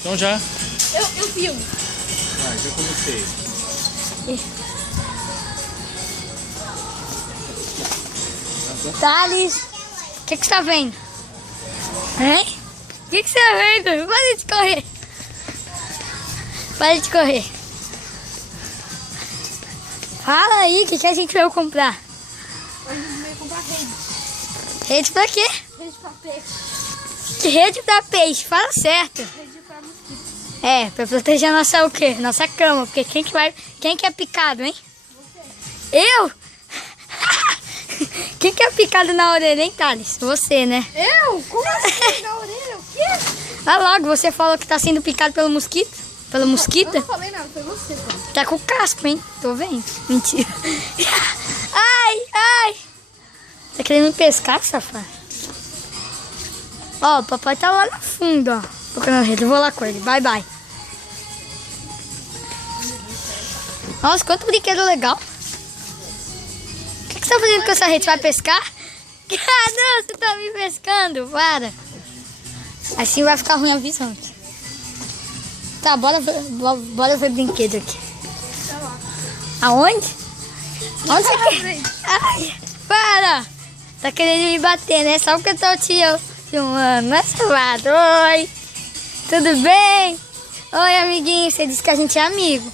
Então já. Eu filmo. Já comecei. Thales, o que você tá vendo? Hein? O que você tá vendo? Para de correr. Para de correr. Fala aí, o que a gente veio comprar? A gente veio comprar rede. Rede pra quê? Rede pra peixe. Rede pra peixe, fala certo. Rede pra mosquito. É, pra proteger a nossa o quê? Nossa cama, porque quem que é picado, hein? Você. Eu? Quem que é picado na orelha, hein, Thales? Você, né? Eu? Como assim? Na orelha? O quê? Ah, logo, você falou que tá sendo picado pelo mosquito? Pela mosquita? Eu não falei nada, foi você, pô. Tá com casco, hein? Tô vendo. Mentira. Ai, ai. Tá querendo me pescar, safado? Ó, o papai tá lá no fundo, ó. Tocando a rede. Eu vou lá com ele. Bye, bye. Nossa, quanto brinquedo legal. O que você tá fazendo com essa rede? Você vai pescar? Ah, não, você tá me pescando. Para. Assim vai ficar ruim a visão. Tá, bora ver brinquedo aqui. Aonde? Onde você quer? Ai, para! Tá querendo me bater, né? Só porque eu tô te filmando, né, safado? Oi! Tudo bem? Oi, amiguinho. Você disse que a gente é amigo.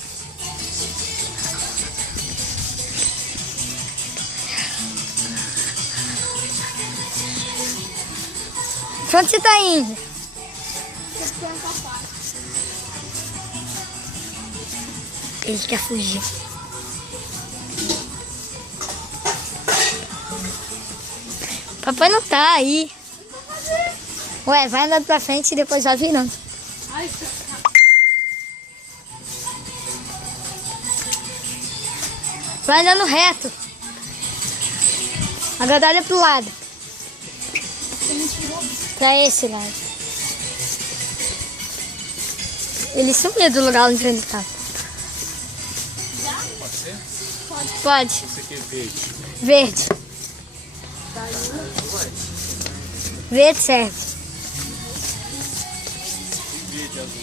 Pra onde você tá indo? Ele quer fugir. Papai não tá aí. Ué, vai andando pra frente e depois vai virando. Vai andando reto. Agora olha pro lado. Pra esse lado. Ele sumiu do lugar onde ele tava. Pode ser? Pode. Esse aqui é verde. Verde. Verde serve. Verde, azul.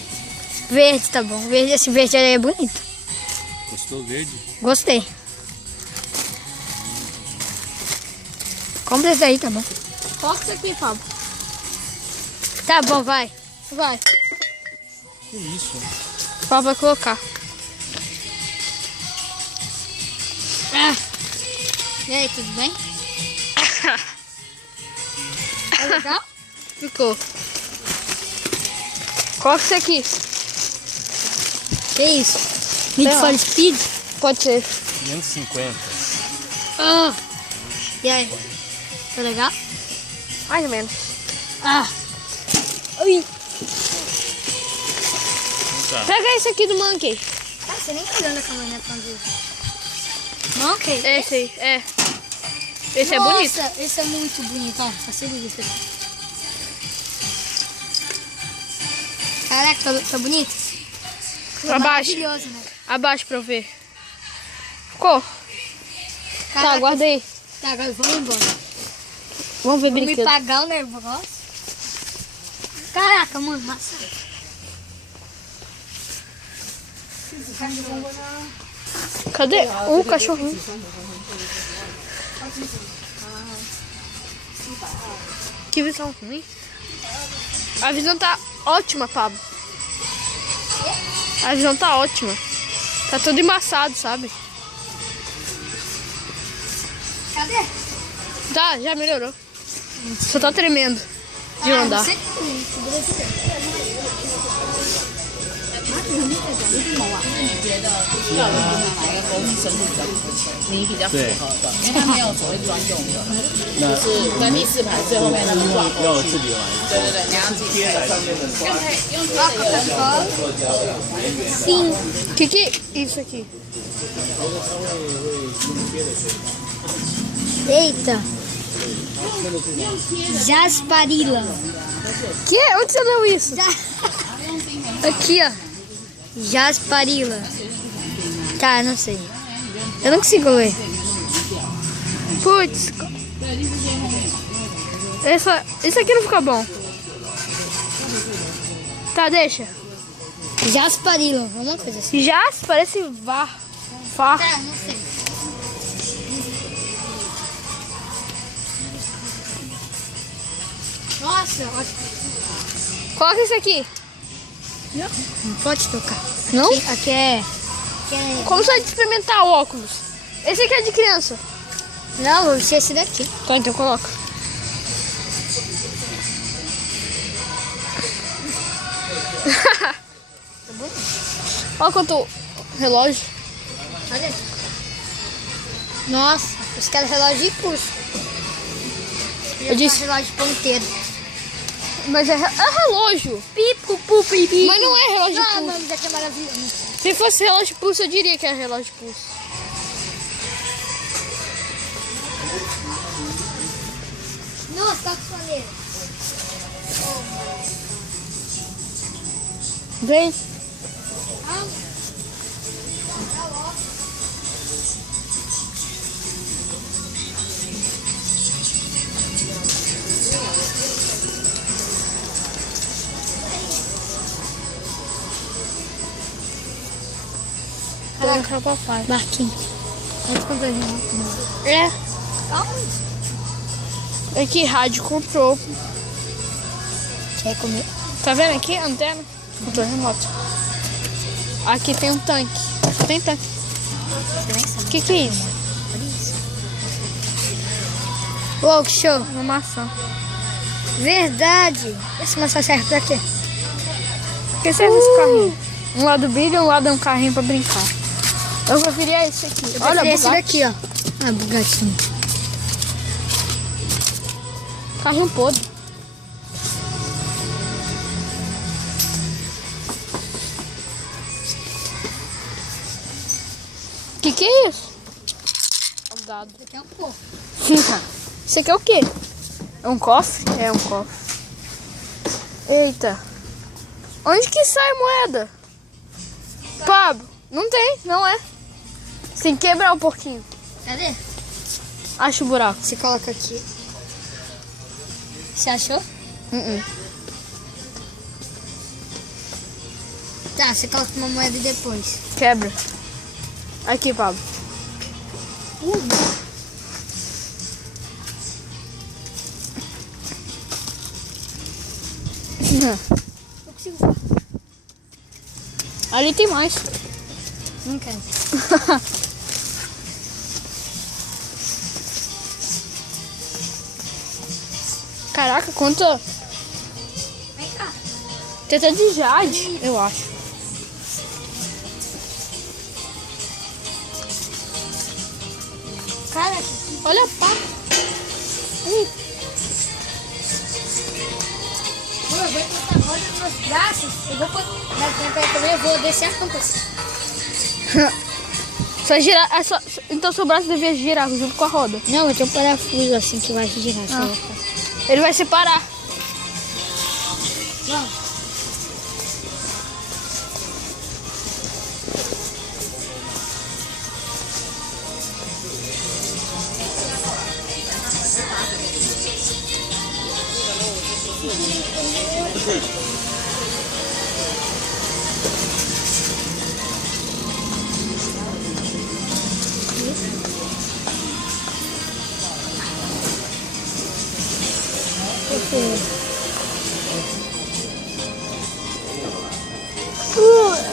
Verde tá bom. Verde, esse verde aí é bonito. Gostou verde? Gostei. Compra esse aí, tá bom. Coloca isso aqui, Fábio. Tá bom, vai. Vai. Que isso? O Fábio vai colocar. Ah. E aí, tudo bem? É legal? Ficou. Coloca isso aqui. Que isso? Need lá. for Speed? Pode ser. 550. Ah. E aí? Foi legal? Mais ou menos. Ah. Ui. Tá. Pega esse aqui do Monkey. Ah, você nem tá olhando a caminhonete quando viu. Monkey? Esse aí, é. Esse é Nossa, bonito. esse é muito bonito, ó. Passei de vista aqui. Caraca, tá bonito? Tá Abaixa. maravilhoso, né? Abaixa pra eu ver. Ficou? Caraca. Tá, guarda aí. Tá, agora vamos embora. Vamos ver Vou me brinquedo. pagar o negócio. Caraca, mano, massa. Cadê o cachorrinho? Que visão ruim. A visão tá ótima, Pablo. A visão tá ótima. Tá todo embaçado, sabe? Cadê? Tá, já melhorou. Só tá tremendo de andar. Você...要我自己玩。 Sim. Que isso aqui? Eita. Jasparila. Que? Onde você leu isso? Aqui, ó. Jasparila. Tá, não sei. Eu não consigo ler. Putz. Isso aqui não fica bom. Tá, deixa. Jasparilo, alguma coisa assim. Jas parece far. Tá, não sei. Nossa, ótimo. Coloca esse aqui. Não pode tocar. Não? Aqui é... Como você vai experimentar o óculos? Esse aqui é de criança. Não, vou ser esse daqui. Tá, então coloca. Olha quanto relógio. Olha. Nossa, os caras relógio de pulso. Eu disse. Relógio ponteiro. Mas é relógio. Pipo, pu, pipi. Mas não é relógio de Ah, pulso. mano, isso aqui é maravilhoso. Se fosse relógio de pulso, eu diria que é relógio de pulso. Nossa, tá com maneiro. Vem. Caraca, papai. Marquinhos. Pode comprar de É. É que rádio comprou. Quer comer? Tá vendo aqui a antena? Controle remoto. Aqui tem um tanque. Só tem tanque. O que é isso? Uou, que show. Uma maçã. Verdade. Essa maçã serve pra quê? Por que serve esse carrinho? Um lado brilha e um lado é um carrinho pra brincar. Eu preferia esse aqui. Olha esse Bugatti. daqui, ó. Ah, Bugatinho. Carrinho podre. Que é isso? O dado. Esse aqui é um pouco. Isso aqui é o quê? É um cofre? É um cofre. Eita. Onde que sai moeda? Pablo, não tem, não é. Você tem que quebrar um pouquinho. Cadê? Acha o buraco. Você coloca aqui. Você achou? Tá, você coloca uma moeda depois. Quebra. Aqui, Pablo. Não consigo. Ali tem mais. Não quero. Caraca, quanta... Vem cá. Tem até de jade, eu acho. Cara, Olha a pá. mano, eu vou botar a roda nos meus braços. Eu vou pôr na pé também, eu vou descer a rampa. Só girar, então seu braço devia girar junto com a roda. Não, eu tenho um parafuso assim que vai girar. Ele vai separar. Não.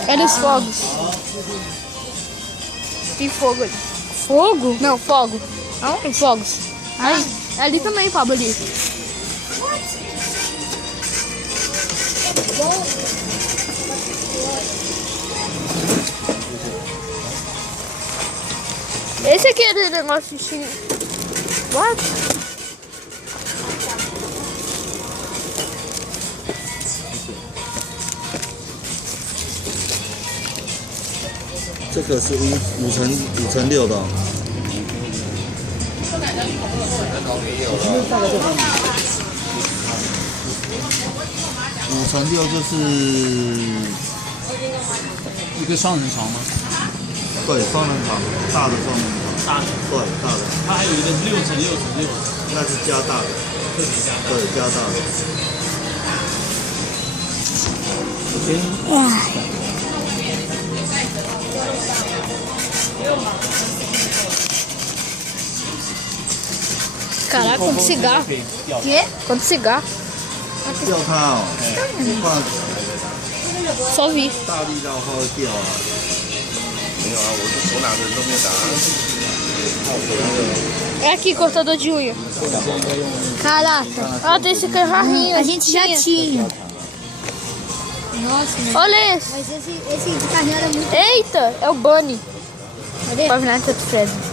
Olha os fogos. Tem fogo ali. Fogo? Não, fogo. Tem fogos. Aí, ali também, Pablo, ali. Esse aqui é o negócio de... What?这个是5×6的哦。5×6就是一个双人床吗？对双人床，大的双人床，大的，对大的，它还有一个是6×6×6，那是加大的，对加大的。我觉得 Caraca, quanto cigarro. Quê? Quanto cigarro. 吊它哦，放 Só vi. 大力道它会掉啊。没有啊，我的手拿着都没有打。 É aqui, cortador de unha. Caraca, Ah, tem esse carrinho. a gente já tinha. Nossa, mano. Olha esse. Mas esse carrinho era muito... Eita, é o Bunny. Cadê? Pavimento de Fresno.